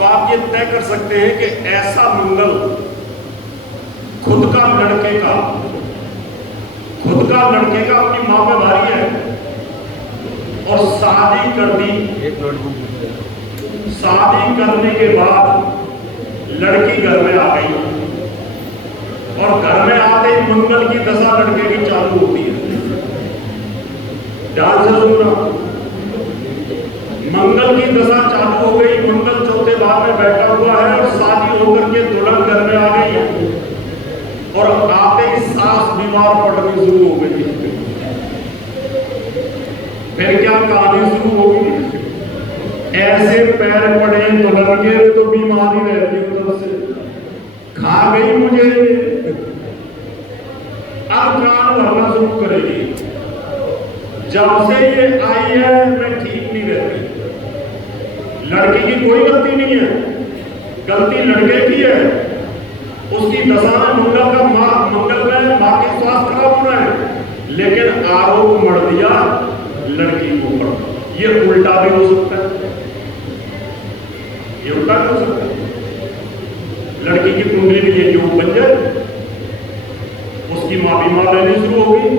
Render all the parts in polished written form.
तो आप ये तय कर सकते हैं कि ऐसा मंगल खुद का लड़के का अपनी मां पे भारी है और शादी कर दी। शादी करने के बाद लड़की घर में आ गई और घर में आते ही मंगल की दशा लड़के की चालू होती है। ध्यान से सुनना, मंगल की दशा चालू हो गई, मंगल चौथे भाव में बैठा हुआ है और शादी होकर के दुल्हन घर में आ गई है और आते ही सास बीमार पड़नी शुरू हो गई। फिर क्या कहानी शुरू होगी? ऐसे पैर पड़े दुल्हन के तो बीमारी रहती उधर से खा गई मुझे, अब प्राण भरना शुरू करेगी। जब से ये आई है मैं ठीक नहीं रहती। लड़की की कोई गलती नहीं है, गलती लड़के की है। उसकी दशा में मंगल में मां के स्वास्थ्य खराब होना है, लेकिन आरोप मर दिया लड़की को ऊपर। ये उल्टा भी हो सकता है, ये उल्टा भी हो सकता है। लड़की की कुंडली में ये जो बन जाए, उसकी मां बीमार रहनी शुरू हो गई।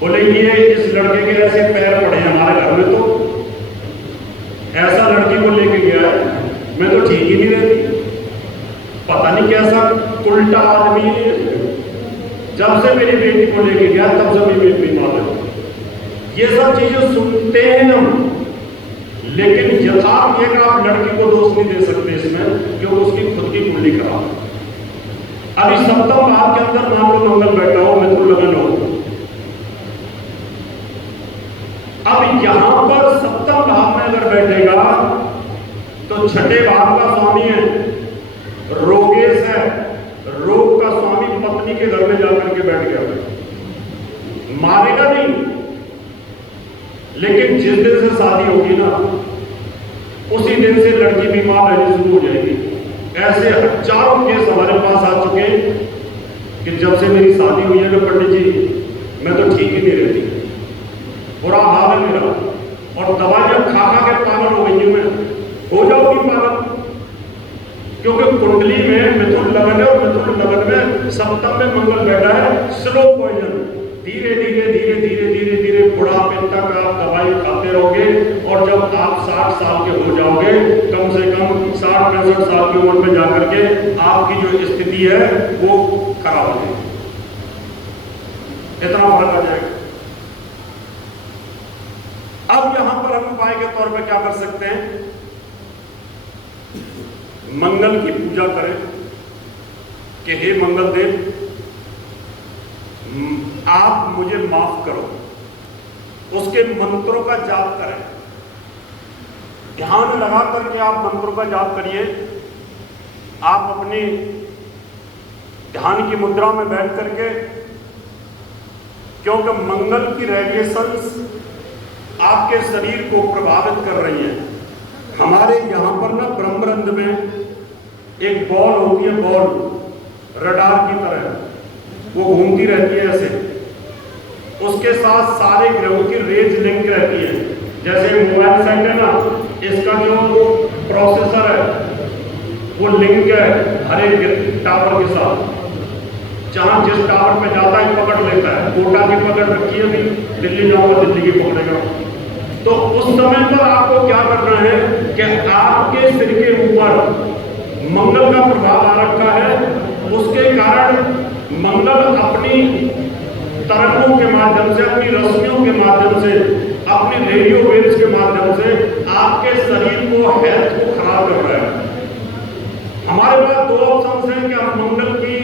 बोले ये इस लड़के के ऐसे पैर पड़े हमारे घर में, तो ऐसा लड़की को लेके गया है, मैं तो ठीक ही नहीं रहती। पता नहीं कैसा उल्टा आदमी है। जब से मेरी बेटी को लेके गया तब से मेरी बेटी बीमार है। ये सब चीजें सुनते हैं हम, लेकिन यथार्थ यह कि आप लड़की को दोष नहीं दे सकते इसमें, क्योंकि उसकी खुद की कुंडली खराब है। अभी सप्तम भाव के अंदर मान लो मंगल बैठा हो, मिथुन लगन हो। अब यहां पर सप्तम भाव में अगर बैठेगा तो छठे भाव का स्वामी है, रोगेश है, रोग का स्वामी पत्नी के घर में जाकर के बैठ गया। मारेगा नहीं, लेकिन जिस दिन से शादी होगी ना, उसी दिन से लड़की बीमार रहनी शुरू हो जाएगी। ऐसे हजारों केस हमारे पास आ चुके कि जब से मेरी शादी हुई है ना पंडित जी, मैं तो ठीक ही नहीं रहती, बुरा हाल है मेरा, और दवाइयां खा खा के पागल हो गई हूं मैं। हो जाओगी पागल, क्योंकि कुंडली में मिथुन लगन है और मिथुन लगन में सप्तम में मंगल बैठा है। स्लो पॉइजन, धीरे धीरे धीरे धीरे धीरे धीरे बुढ़ापे तक आप दवाई खाते रहोगे, और जब आप 60 साल के हो जाओगे, कम से कम 60-65 साल की उम्र में जाकर के आपकी जो स्थिति है वो खराब हो जाएगी। इतना फर्क आ जाएगा। अब यहां पर हम उपाय के तौर पर क्या कर सकते हैं? मंगल की पूजा करें कि हे मंगल देव, आप मुझे माफ करो। उसके मंत्रों का जाप करें, ध्यान लगा करके आप मंत्रों का जाप करिए। आप अपनी ध्यान की मुद्रा में बैठ करके, क्योंकि मंगल की रेडिएशंस आपके शरीर को प्रभावित कर रही हैं। हमारे यहाँ पर ना ब्रह्मरंध में एक बॉल होती है, बॉल रडार की तरह, वो घूमती रहती है ऐसे, उसके साथ सारे ग्रहों की रेज लिंक रहती है। जैसे मोबाइल सेट है ना, इसका जो प्रोसेसर है वो लिंक है हर एक टावर के साथ। जहां जिस टावर पे जाता है पकड़ लेता है। कोटा की पकड़ रखी है, भी दिल्ली जाऊंगा दिल्ली की पकड़ेगा। तो उस समय पर आपको क्या करना है कि आपके सिर के ऊपर मंगल का प्रभाव आ रखा है, उसके कारण मंगल अपनी तरंगों के माध्यम से, अपनी रश्मियों के माध्यम से, अपनी रेडियो वेव्स के माध्यम से आपके शरीर को, हेल्थ को खराब कर रहा है। हमारे पास दो ऑप्शन हैं कि हम मंगल की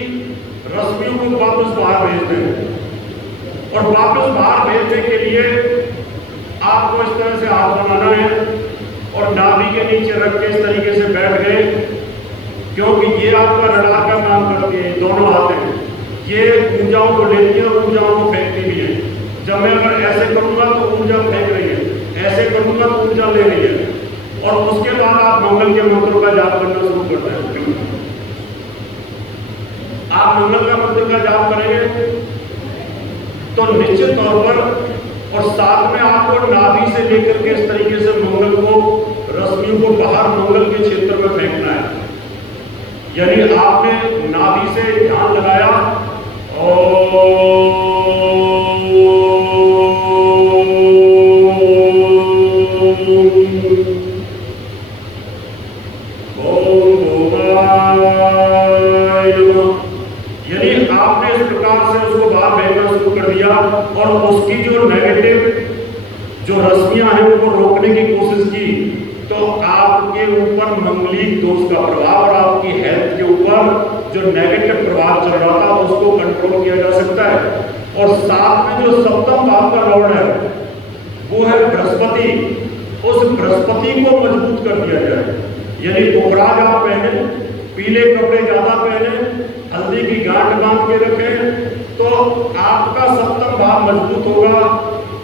रश्मियों को वापस बाहर भेज दें, और वापस बाहर भेजने के लिए आपको इस तरह से हाथ बनाना है और नाभि के नीचे रख के इस तरीके से बैठ गए, क्योंकि ये आपका रडार का काम करती है। दोनों हाथ हैं, ये ऊर्जाओं को लेती है और ऊर्जाओं को फेंकती भी है। जब मैं अगर ऐसे करूंगा तो ऊर्जा फेंक रही है, ऐसे करूंगा तो ऊर्जा ले रही है। और उसके बाद आप मंगल के मंत्रों का जाप करना शुरू करते हैं। आप मंगल का मंत्र का जाप करेंगे तो निश्चित तौर पर, और साथ में आपको नाभि से लेकर के इस तरीके से मंगल को, रश्मियों को बाहर मंगल के क्षेत्र में यानी आपने नाभि से ध्यान लगाया यानी आपने इस प्रकार से उसको बाहर भेजना शुरू कर दिया और उसकी जो नेगेटिव जो रश्मियां हैं उनको रोकने की कोशिश की, तो आपके ऊपर मंगलिक दोष का प्रभाव और आपकी हेल्थ के ऊपर जो नेगेटिव प्रभाव चल रहा था उसको कंट्रोल किया जा सकता है। और साथ में जो सप्तम भाव का लॉर्ड है वो है बृहस्पति, उस बृहस्पति को मजबूत कर दिया जाए। यानी पोखराज आप पहने, पीले कपड़े ज्यादा पहने, हल्दी की गांठ बांध के रखें, तो आपका सप्तम भाव मजबूत होगा।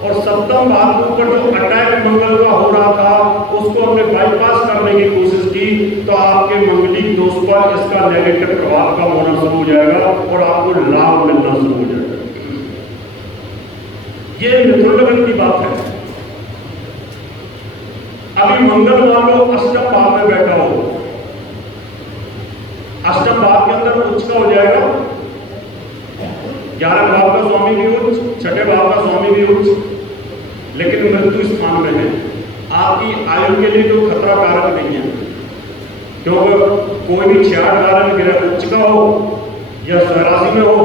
और सप्तम भाव के ऊपर जो अटैक मंगल का हो रहा था उसको हमने बाईपास करने की कोशिश की, तो आपके मंगलिक दोष पर इसका नेगेटिव प्रभाव कम होना शुरू हो जाएगा और आपको लाभ मिलना शुरू हो जाएगा। ये मिथुन लग्न की बात है। अभी मंगल मान लो अष्टम भाव में बैठा हो, अष्टम भाव के अंदर उच्च का हो जाएगा, 11 भाव का स्वामी भी उच्च, 6ठे भाव का स्वामी भी उच्च, लेकिन मृत्यु स्थान में है। आपकी आयु के लिए कोई खतरा कारक नहीं है, क्योंकि कोई भी 66 कारक ग्रह उच्च का हो या स्वराशि में हो,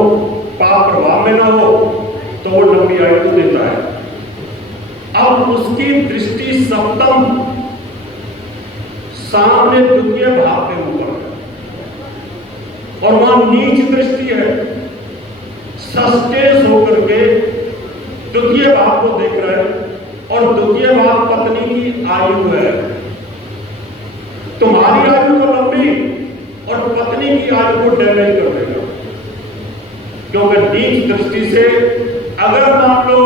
पाप प्रभाव में ना हो, तो वो लंबी आयु को देता है। अब उसकी दृष्टि सप्तम सामने द्वितीय भाव के ऊपर और वहां नीच दृष्टि है, सस्टेज होकर के द्वितीय भाव को देख रहे हैं और द्वितीय भाव पत्नी की आयु है। तुम्हारी आयु तो लंबी और पत्नी की आयु को डैमेज कर देगा, क्योंकि नीच दृष्टि से अगर मान लो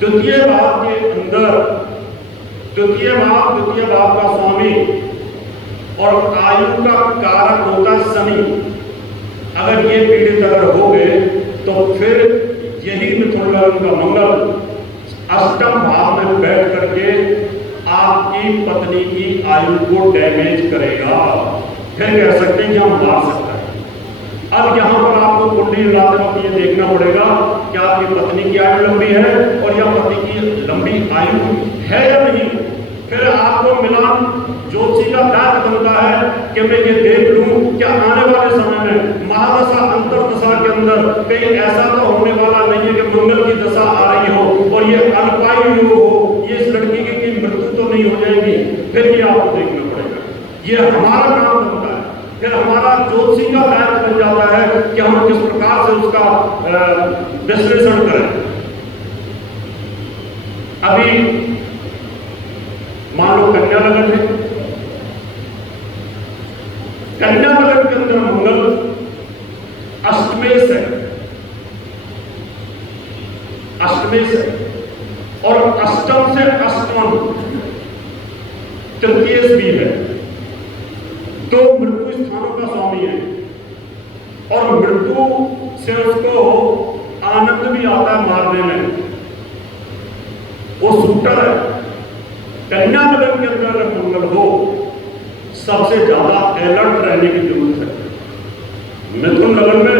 द्वितीय भाव के अंदर द्वितीय भाव का स्वामी और आयु का कारक होता है शनि, अगर ये पीड़ित अगर हो गए तो फिर यही मिथुन लग्न का मंगल अष्टम भाव में बैठ करके आपकी पत्नी की आयु को डैमेज करेगा। फिर कह सकते हैं कि हम मार सकता है। अब यहां पर आपको कुंडली रात वक्त ये देखना पड़ेगा कि आपकी पत्नी की आयु लंबी है और या पति की लंबी आयु है या नहीं। फिर आपको मिलान ज्योतिषी का दायित्व बनता है कि मैं ये देख लूं क्या आने वाले समय में महादशा अंतरदशा के अंदर कहीं ऐसा तो होने वाला नहीं है कि मंगल की दशा आ रही हो और ये अल्पायु योग हो, ये इस लड़की की मृत्यु तो नहीं हो जाएगी। फिर ये आपको देखना पड़ेगा, ये हमारा काम बनता है। फिर हमारा ज्योतिषी का दायित्व बन जाता है कि हम किस प्रकार से उसका विश्लेषण करें। अभी मान लो कन्या लगन है, कन्या लगन के अंदर मंगल अष्टमेश है, अष्टमेश है और अष्टम से अष्टम तृतीयेश भी है, तो मृत्यु स्थानों का स्वामी है और मृत्यु से उसको आनंद भी आता है मारने में, वो शूटर है। कन्या लगन के अंदर अगर मंगल हो सबसे ज्यादा अलर्ट रहने की जरूरत है। मिथुन लगन में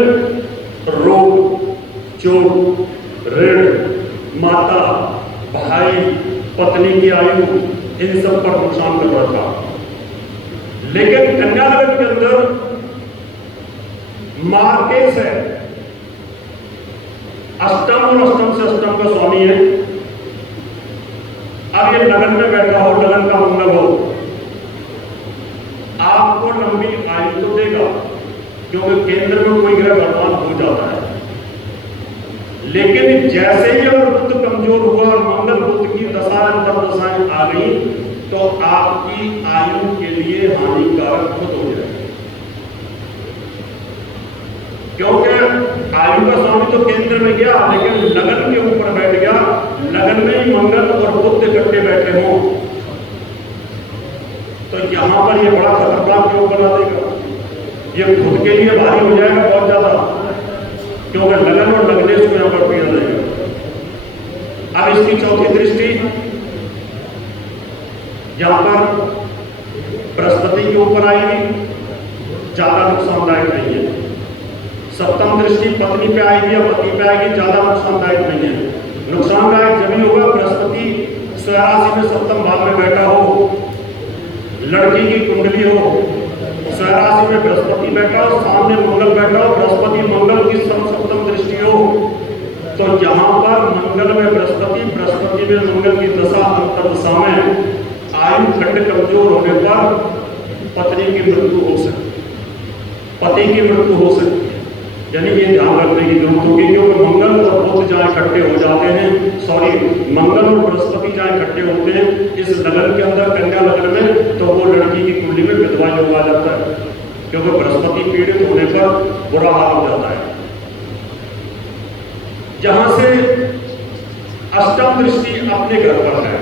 रोग, चोट, ऋण, माता, भाई, पत्नी की आयु, इन सब पर नुकसान कर रहा था। लेकिन कन्या लगन के अंदर मार्केश है, अष्टम और अष्टम से अष्टम का स्वामी है। अब ये लगन में बैठा हो, लगन का मंगल हो, आपको लंबी आयु तो देगा, क्योंकि केंद्र में कोई ग्रह बलवान हो जाता है। लेकिन जैसे ही अगर बुध कमजोर हुआ और मंगल बुध की दशा अंतर्दशाएं आ गई तो आपकी आयु के लिए हानिकारक खुद हो जाएगा, क्योंकि आयु का स्वामी तो केंद्र में गया लेकिन लगन के ऊपर बैठ गया। लगन में ही मंगल और बुध इकट्ठे बैठे हों तो यहां पर ये बड़ा खतरनाक योग बना देगा। ये खुद के लिए भारी हो जाएगा बहुत ज्यादा, क्योंकि लगन और लगनेश को यहां पर पीड़ा देगा। अब इसकी चौथी दृष्टि यहां पर बृहस्पति के ऊपर आएगी, ज्यादा नुकसानदायक नहीं है। सप्तम दृष्टि पत्नी पे आएगी या पति पे आएगी, ज्यादा नुकसानदायक नहीं है। नुकसानदायक जब ही होगा बृहस्पति स्वराशि में सप्तम भाव में बैठा हो, लड़की की कुंडली हो, स्वराशि में बृहस्पति बैठा हो, सामने मंगल बैठा हो, बृहस्पति मंगल की सप्तम दृष्टि हो, तो यहाँ पर मंगल में बृहस्पति, बृहस्पति में मंगल की दशा अंतर्दशा में आयु खंड कमजोर होने पर पत्नी की मृत्यु हो सकती है, पति की मृत्यु हो सकती है। यानी ये ध्यान रखने की जरूरत होगी, क्योंकि मंगल और बुध जहाँ इकट्ठे हो जाते हैं, सॉरी मंगल और बृहस्पति जहाँ इकट्ठे होते हैं इस लगन के अंदर, कन्या लगन में, तो वो लड़की की कुंडली में विधवा योग आ जाता है, क्योंकि बृहस्पति पीड़ित होने पर बुरा हाल हो जाता है। जहां से अष्टम दृष्टि अपने घर पर है,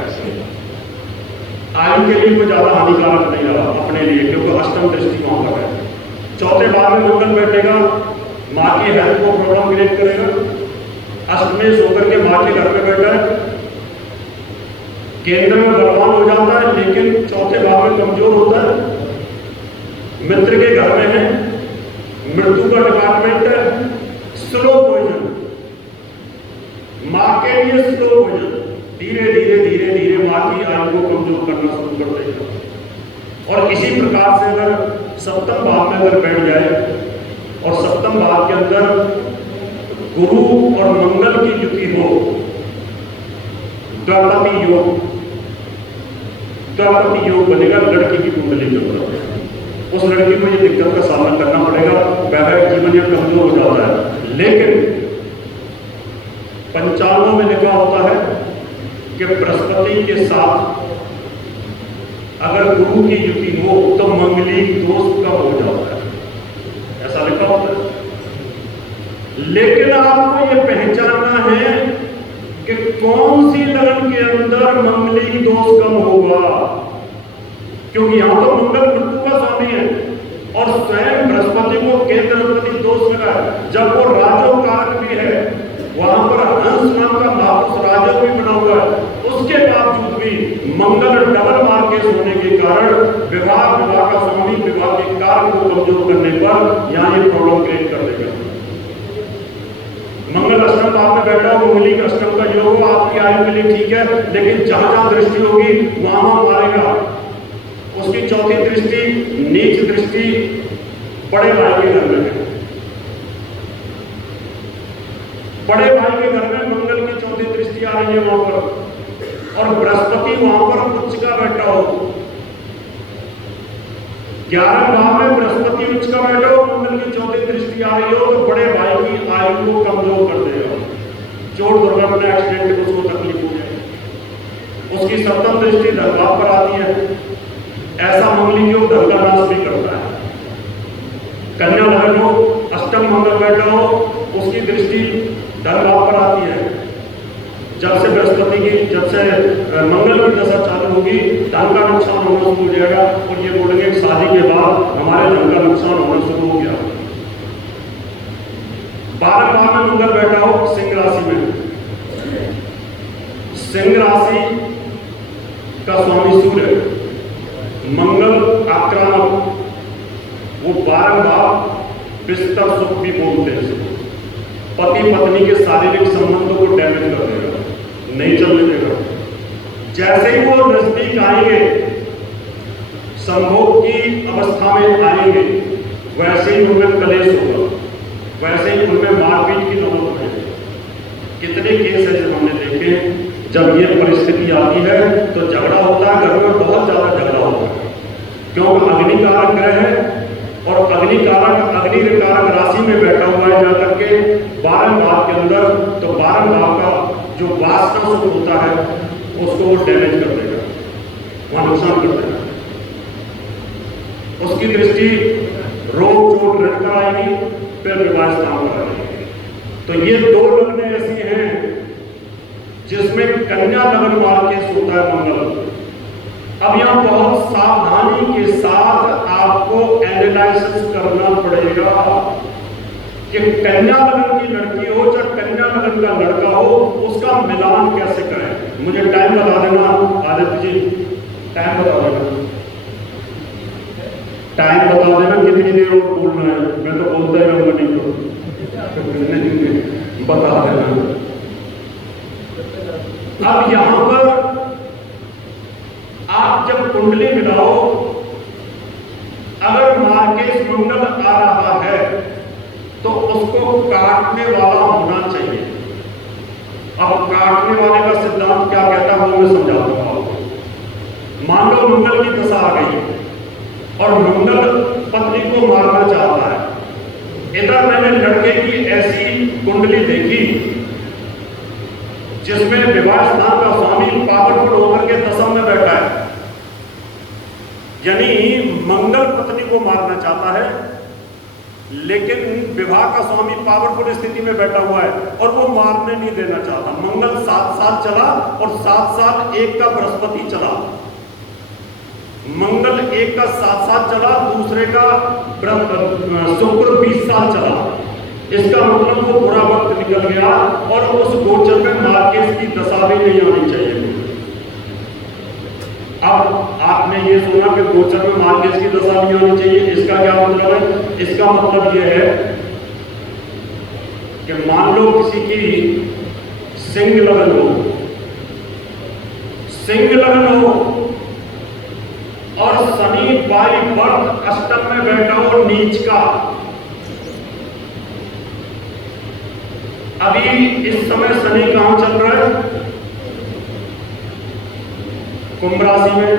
आयु के लिए कोई ज्यादा हानिकारक नहीं रहा अपने लिए, क्योंकि अष्टम दृष्टि वहां पर है। चौथे भाव में मंगल बैठेगा, माँ की हेल्थ को प्रॉब्लम क्रिएट करेगा। अष्टमेश होकर के माँ के घर में बैठा है, केंद्र में बलवान हो जाता है, लेकिन चौथे भाव में कमजोर होता है। मित्र के घर में है, मृत्यु का डिपार्टमेंट है, स्लो पॉइजन, माँ के लिए स्लो पॉइजन, धीरे धीरे धीरे धीरे माँ की आयु को कमजोर करना शुरू कर देगा। और इसी प्रकार से अगर सप्तम भाव में अगर बैठ जाए और सप्तम भाव के अंदर गुरु और मंगल की युति हो, द्वापति योग, द्वापति योग बनेगा लड़की की कुंडली के अंदर। उस लड़की को ये दिक्कत का सामना करना पड़ेगा, वैवाहिक जीवन यह कमजोर हो जाता है। लेकिन पंचांगों में लिखा होता है कि बृहस्पति के साथ अगर गुरु की युति हो तो मंगलिक दोष कम हो जाता है, ऐसा लिखा होता है। लेकिन आपको यह पहचानना है कि कौन सी लगन के अंदर मंगलिक दोष कम होगा, क्योंकि यहां तो मंगल मृत्यु का स्वामी है और स्वयं बृहस्पति को केंद्राधिपति दोष लगा है। जब वो राजोकारक भी है, वहां पर हंस नाम का महापुरुष राजा भी बना हुआ है, उसके बावजूद भी मंगल डबल मार्केट होने के कारण विवाह का स्वामी विवाह के कार्य को कमजोर करने पर यहाँ ये प्रॉब्लम क्रिएट कर देगा। मंगल अष्टम भाव में बैठा हो, मंगली का अष्टम का योग हो, आपकी आयु के लिए ठीक है, लेकिन जहां जहां दृष्टि होगी वहां मारेगा। उसकी चौथी दृष्टि, नीच दृष्टि बड़े भाई के घर में है, बड़े भाई के घर में मंगल की चौथी दृष्टि आ रही है वहां पर, और बृहस्पति वहां पर उच्च का बैठा हो। 11 भाव में बृहस्पति उच्च का बैठा हो, मंगल की चौथी दृष्टि आ रही हो, तो बड़े भाई की आयु को कमजोर कर देगा, चोट दुर्घटना एक्सीडेंट उसको तकलीफ हो जाएगी। उसकी सप्तम दृष्टि धन भाव पर आती है, ऐसा मंगली योग धन का नाश भी करता है। कन्या लगन हो, अष्टम मंगल बैठा हो, उसकी दृष्टि धन भाव पर आती है। जब से बृहस्पति की, जब से मंगल की दशा चालू होगी, धन का नुकसान होना शुरू हो जाएगा, और ये बोलेंगे शादी के बाद हमारे धन का नुकसान होना शुरू हो गया। 12 भाव में मंगल बैठा हो सिंह राशि में, सिंह राशि का स्वामी सूर्य, मंगल आक्रामक, वो 12 भाव बिस्तर सुख भी बोलते हैं, पति पत्नी के शारीरिक संबंधों को डैमेज कर देगा, नहीं चलने देगा। जैसे ही वो नजदीक आएंगे, संभोग की अवस्था में आएंगे, वैसे ही उनमें कलेश होगा, वैसे ही उनमें मारपीट की नौबत होगी। कितने केस ऐसे हमने देखे, जब ये परिस्थिति आती है तो झगड़ा होता है, घर में बहुत ज्यादा झगड़ा होता है, क्योंकि अग्नि कारक ग्रह है, और अग्नि कारक राशि में बैठा हुआ है जाकर के 12 भाव के अंदर, तो 12 भाव का जो वासना सुख होता है उसको वो डैमेज कर देगा, वहां नुकसान कर देगा। उसकी दृष्टि रोग चोट ऋण पर आएगी, फिर विवाह स्थान पर आएगी। तो ये 2 लगने ऐसी हैं जिसमें कन्या लगन मार्केट होता है मंगल। अब यहां बहुत सावधानी के साथ आपको एनालिसिस करना पड़ेगा कि कन्या लगन की लड़की हो चाहे कन्या लगन का लड़का हो, उसका मिलान कैसे करें। मुझे टाइम बता देना आदित्य जी, टाइम बता देना, टाइम बता देना कितनी कितनी देर और बोलना है, मैं तो बोलता ही रहूंगा, नहीं तो बता देना। अब यहां पर आप जब कुंडली मिलाओ, अगर मार्केश मंगल आ रहा है तो उसको काटने वाला होना चाहिए। अब काटने वाले का सिद्धांत क्या कहता है वो मैं समझाता हूं आपको। मान लो मंगल की दशा आ गई और मंगल पत्नी को मारना चाहता है। इधर मैंने लड़के की ऐसी कुंडली देखी जिसमें विवाह स्थान का स्वामी पावरफुल होकर के दशम में बैठा है, यानी मंगल पत्नी को मारना चाहता है, लेकिन विवाह का स्वामी पावरफुल स्थिति में बैठा हुआ है और वो मारने नहीं देना चाहता। मंगल 7 साल चला और 7 साल एक का बृहस्पति चला। मंगल एक का 7 साल चला, दूसरे का शुक्र 20 साल चला। इसका मतलब वो बुरा वक्त निकल गया और उस गोचर में मार्केश की दशा भी नहीं आनी चाहिए। अब आपने ये सुना कि गोचर में मार्केश की दशा नहीं आनी चाहिए, इसका क्या मतलब है? इसका मतलब ये है कि मान लो किसी की सिंह लगन हो और शनि बाई बर्थ अष्टम में बैठा हो नीच का। अभी इस समय शनि कहां चल रहा है? कुंभ राशि में।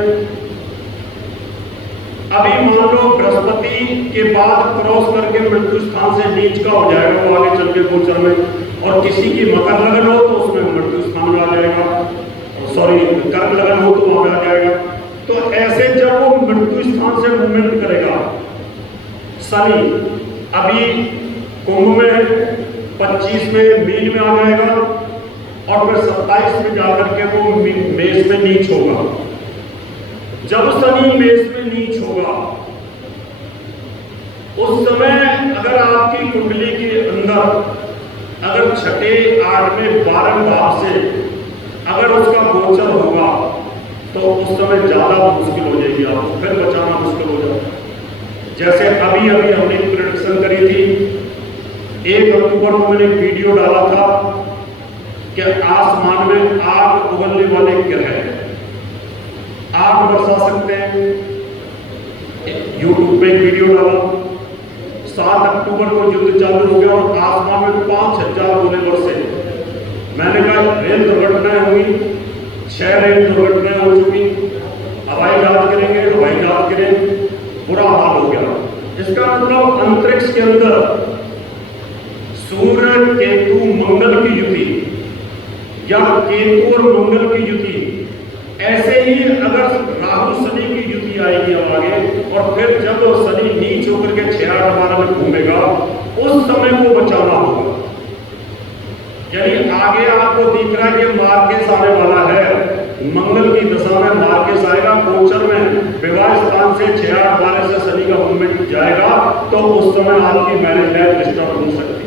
अभी मान लो बृहस्पति के बाद क्रॉस करके मृत्यु स्थान से नीच का हो जाएगा वो आगे चल के गोचर में, और किसी की मकर लगन हो तो उसमें मृत्यु स्थान में आ जाएगा, सॉरी कर्क लगन हो तो वहां पे आ जाएगा। तो ऐसे जब वो मृत्यु स्थान से मूवमेंट करेगा शनि, अभी कुंभ में 25 में मीन में आ जाएगा और फिर 27 में जाकर के वो मेष में नीच होगा। जब शनि मेष में नीच होगा उस समय अगर आपकी कुंडली के अंदर अगर 6, 8वें 12वें भाव से अगर उसका गोचर होगा तो उस समय ज्यादा मुश्किल हो जाएगी, आपको फिर बचाना मुश्किल हो जाएगा। जैसे अभी हमने प्रेडिक्शन करी थी 1 अक्टूबर को, मैंने एक वीडियो डाला था कि आसमान में आग उगलने वाले ग्रह आग बरसा सकते हैं। यूट्यूब पे एक वीडियो डाला, 7 अक्टूबर को युद्ध चालू हो गया और आसमान में 5000 गोले बरसे। मैंने कहा रेल दुर्घटनाएं हुई, 6 रेल दुर्घटनाएं हो चुकी, हवाई जहाज गिरेंगे, बुरा हाल हो गया। इसका मतलब अंतरिक्ष के अंदर सूर्य केतु मंगल की युति या केतु और मंगल की युति, ऐसे ही अगर राहु शनि की युति आएगी आगे, और फिर जब शनि नीच होकर के 6-8 में घूमेगा उस समय को बचाना होगा। यानी आगे आपको दिख रहा है कि मार्केश आने वाला है, मंगल की दशा में मार्केश आएगा, गोचर में विवाह स्थान से 6-8 से शनि का मूवमेंट जाएगा, तो उस समय आपकी मैरिज लाइफ डिस्टर्ब हो सकती है।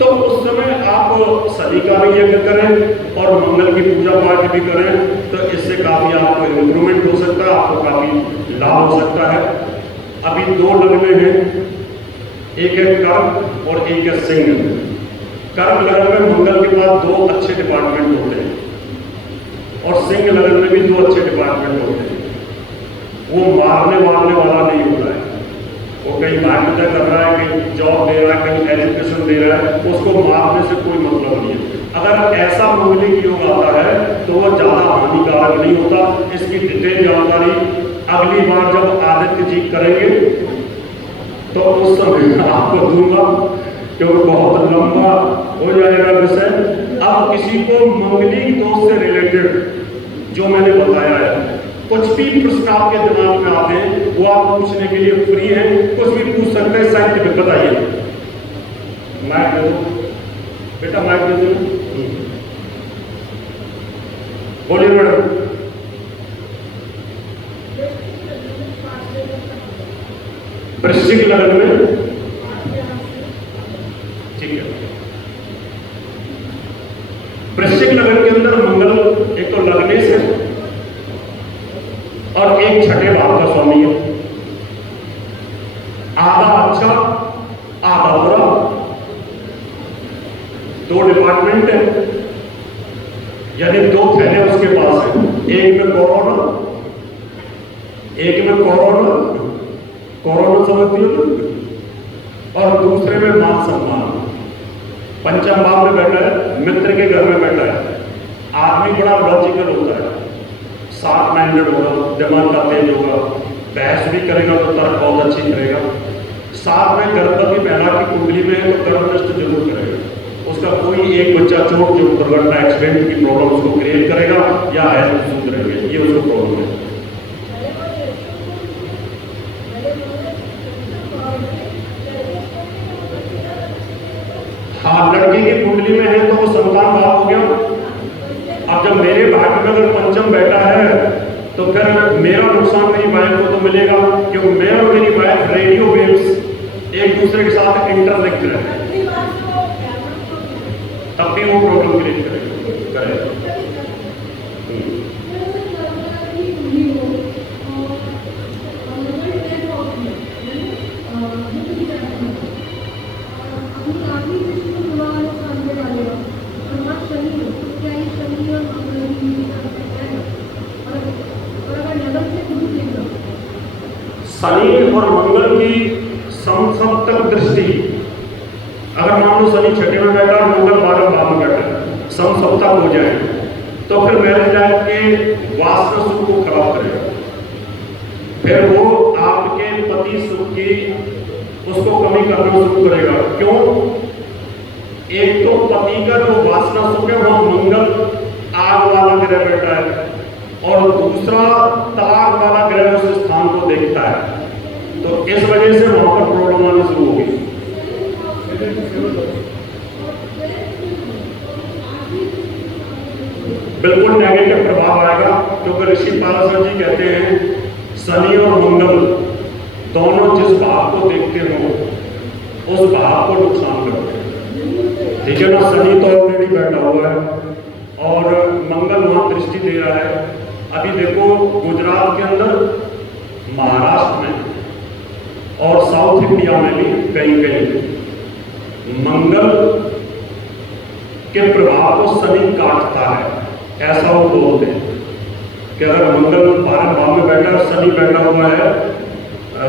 तो उस समय आप शनि का भी यज्ञ करें और मंगल की पूजा पाठ भी करें, तो इससे काफी आपको इंप्रूवमेंट हो सकता है, आपको काफी लाभ हो सकता है। अभी 2 लगने हैं, एक है कर्क और एक है सिंह। कर्क लगन में मंगल के पास 2 अच्छे डिपार्टमेंट होते हैं और सिंह लगन में भी 2 अच्छे डिपार्टमेंट होते हैं। वो मारने वाला नहीं होता है, वो कहीं भाग्यता कर रहा है, कहीं जॉब दे रहा है, कहीं एजुकेशन दे रहा है, उसको मारने से कोई मतलब नहीं है। अगर ऐसा मांगलिक योग आता है तो वो ज्यादा हानिकारक नहीं होता। इसकी डिटेल जानकारी अगली बार जब आदित्य जी करेंगे तो उस समय आपको दूंगा, क्योंकि बहुत लंबा हो जाएगा विषय। अब किसी को मंगलिक दोष से रिलेटेड जो मैंने बताया है, कुछ भी प्रश्न आपके दिमाग में आते हैं वो आप पूछने के लिए फ्री हैं, कुछ भी पूछ सकते हैं। साइंटिफिक बताइए, माइक दे दो बेटा, माइक दे दो, बोलिए मैडम। वृश्चिक लगन में, ठीक है, वृश्चिक लगन के अंदर मंगल एक तो लगने से और एक 6ठे भाव का स्वामी है। अच्छा आधा बुरा। दो डिपार्टमेंट है, यानी दो थैले उसके पास है, एक में कोरोना, एक में कोरोना समझती हो, और दूसरे में मान सम्मान। पंचम भाव में बैठा है, मित्र के घर में बैठा है। आदमी बड़ा लॉजिकल होता है, शार्प माइंडेड होगा, दिमाग का तेज होगा, बहस भी करेगा तो तर्क बहुत अच्छी करेगा। साथ में गर्भवती महिला की कुंडली में है तो कर्म नष्ट जरूर करेगा। उसका कोई एक बच्चा चोट जो दुर्घटना एक्सीडेंट की प्रॉब्लम उसको क्रिएट करेगा या हेल्थ इश्यूज रहेंगे, ये उसको प्रॉब्लम है। हाँ, लड़की की कुंडली में है तो वो संतान भाव हो गया। अब जब मेरे भाग्य में अगर पंचम बैठा है तो फिर मेरा नुकसान मेरी वाइफ को तो मिलेगा, क्योंकि मैं और मेरी वाइफ रेडियो वेव्स एक दूसरे के साथ इंटरलिंक्ड है, तब भी वो प्रॉब्लम क्रिएट करेगा। शनि और मंगल की समसप्तक दृष्टि, अगर मान लो शनि छठे में बैठा और मंगल 12 भाव में बैठा, समसप्तक हो जाए तो फिर मैरिज लाइफ के वासना सुख को खराब करेगा। फिर वो आपके पति सुख की उसको कमी करना शुरू करेगा। क्यों? एक तो पति का जो वासना सुख है वह मंगल आग वाला ग्रह बैठा है, और दूसरा तलाक वाला ग्रह उस स्थान को देखता है, तो इस वजह से वहां पर प्रॉब्लम आनी शुरू होगी। बिल्कुल नेगेटिव प्रभाव आएगा, क्योंकि ऋषि पाराशर जी कहते हैं शनि और मंगल दोनों जिस भाव को देखते हो उस भाव को नुकसान करते हैं। ठीक है ना? शनि तो ऑलरेडी बैठा हुआ है और मंगल वहां दृष्टि दे रहा है। अभी देखो गुजरात के अंदर, महाराष्ट्र में और साउथ इंडिया में भी कहीं मंगल के प्रभाव को शनि काटता है, ऐसा वो बोलते हैं कि अगर मंगल 12 भाव में बैठा है, शनि बैठा हुआ है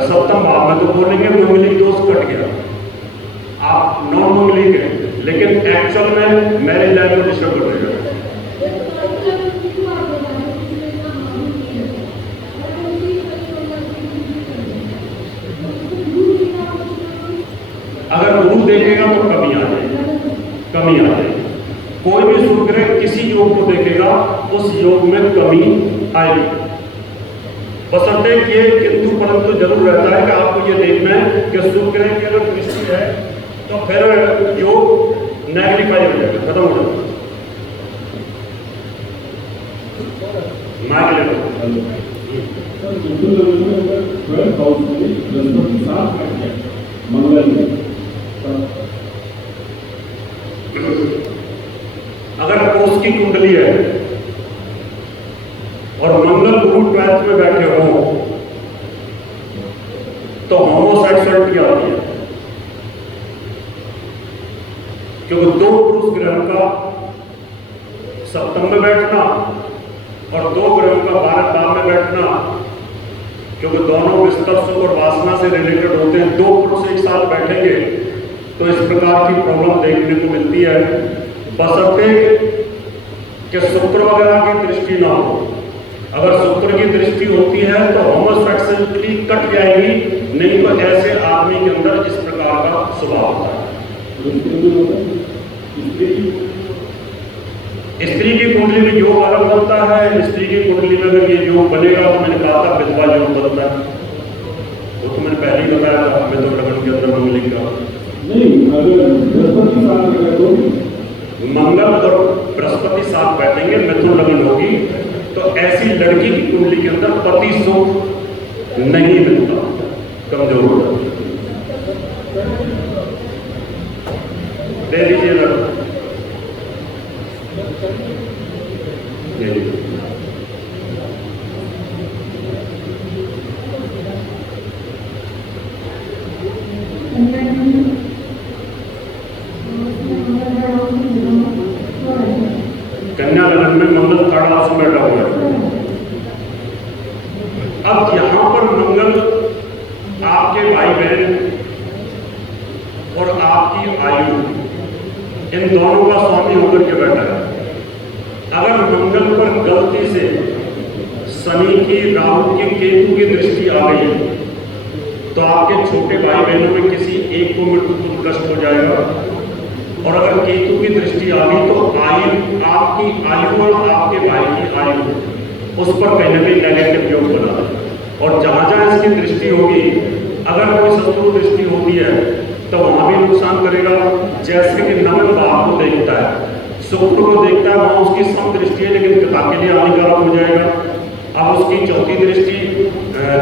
7वें भाव में, तो बोलेंगे मंगलिक दोष कट गया, आप नॉन मंगलिक है, लेकिन एक्चुअल में मैरिज लाइफ को डिस्टर्ब कर देगा। अगर गुरु देखेगा तो कमी आ जाएगी। कोई भी शुक्र किसी योग को देखेगा उस योग में कमी आएगी, बशर्ते ये किंतु परंतु जरूर रहता है कि आपको ये देखना है कि शुक्र की अगर दृष्टि है तो फिर योग नेगलिफाई हो जाएगा, खत्म हो जाएगा। अगर कोष की कुंडली है और मंगल गुरु 12th में बैठे हो तो होमोसेक्सुअलिटी आती है, क्योंकि दो पुरुष ग्रहों का 7वें में बैठना और दो ग्रहों का 12 भाव में बैठना, क्योंकि दोनों विस्तर सुख और वासना से रिलेटेड होते हैं। दो पुरुष एक साथ बैठेंगे तो इस प्रकार की प्रॉब्लम देखने को मिलती है, बशर्ते कि शुक्र वगैरह की दृष्टि ना हो। अगर शुक्र की दृष्टि होती है तो होमोसेक्सुअलिटी कट जाएगी, नहीं तो ऐसे आदमी के अंदर इस प्रकार का स्वभाव होता है। स्त्री की कुंडली में योग अलग बनता है। स्त्री की कुंडली में अगर ये योग बनेगा तो मैंने कहा था विधवा योग बनता है, वो तो मैंने पहले ही बताया था। हमें तो लगन के अंदर मंगलिक का मंगल और बृहस्पति साथ बैठेंगे, मिथुन लगन होगी, तो ऐसी लड़की की कुंडली के अंदर पति सुख नहीं मिलता, कमजोर हो जाता। दे दीजिए लड़का, कन्या लगन में मंगल थर्ड हाउस में बैठा हुआ है। अब यहां पर मंगल आपके भाई बहन और आपकी आयु इन दोनों का स्वामी होकर के बैठा है। अगर मंगल पर गलती से शनि की, राहु की, केतु की दृष्टि आ गई तो आपके छोटे भाई बहनों में किसी एक को मृत्यु कष्ट हो जाएगा। और अगर केतु की दृष्टि आ गई तो आयु, आपकी आयु और आपके भाई की आयु, उस पर कहीं ना कहीं नेगेटिव योग बना है। और जहां जहां इसकी दृष्टि होगी, अगर कोई शत्रु दृष्टि होती है तो वहां भी नुकसान करेगा। जैसे कि नवम भाव को देखता है, शुक्र को देखता है, वहां उसकी सम दृष्टि है लेकिन पिता के लिए हानिकारक हो जाएगा। अब उसकी चौथी दृष्टि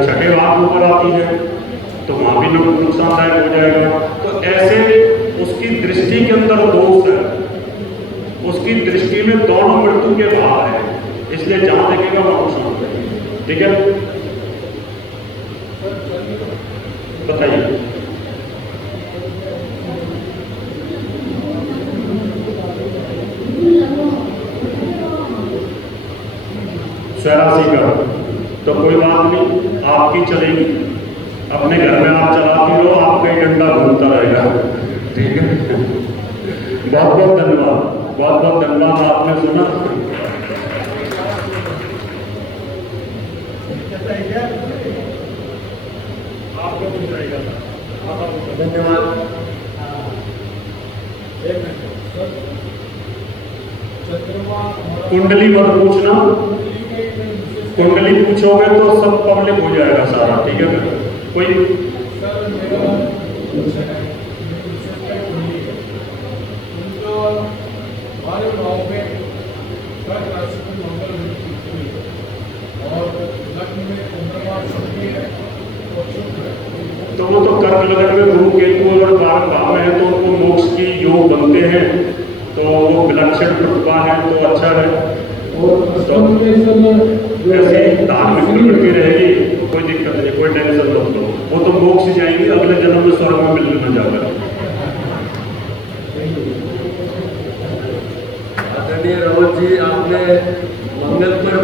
छठे भाव पर आती है तो वहां भी नुकसानदायक हो जाएगा। तो ऐसे उसकी दृष्टि के अंदर दोष है, उसकी दृष्टि में दोनों मृत्यु के भाव है, इसलिए जहां देखेगा वहां नुकसान करेगा। ठीक है, बताइए। राशि का तो कोई बात नहीं, आपकी चलेगी, अपने घर में आप चलाती रहो, आपका ही डंडा घूमता रहेगा। ठीक है, बहुत बहुत धन्यवाद, बहुत बहुत धन्यवाद। आपने सुना, आपको कुछ रहेगा। धन्यवाद। कुंडली मत पूछना, कुंडली पूछोगे तो सब पब्लिक हो जाएगा सारा। ठीक है, कोई तो वो तो कर्क लगन में गुरु केतु अगर 12 भाव में है तो उनको मोक्ष की योग बनते हैं, तो वो विलक्षण प्रतिभा है तो अच्छा है। तो ऐसे धार्मिक प्रवृत्ति रहेगी, कोई दिक्कत नहीं, कोई टेंशन मत लो, वो तो मोक्ष जाएंगे, अगले जन्म में स्वर्ग में मिलने न जाकर। आदरणीय रावत जी, आपने मंगल पर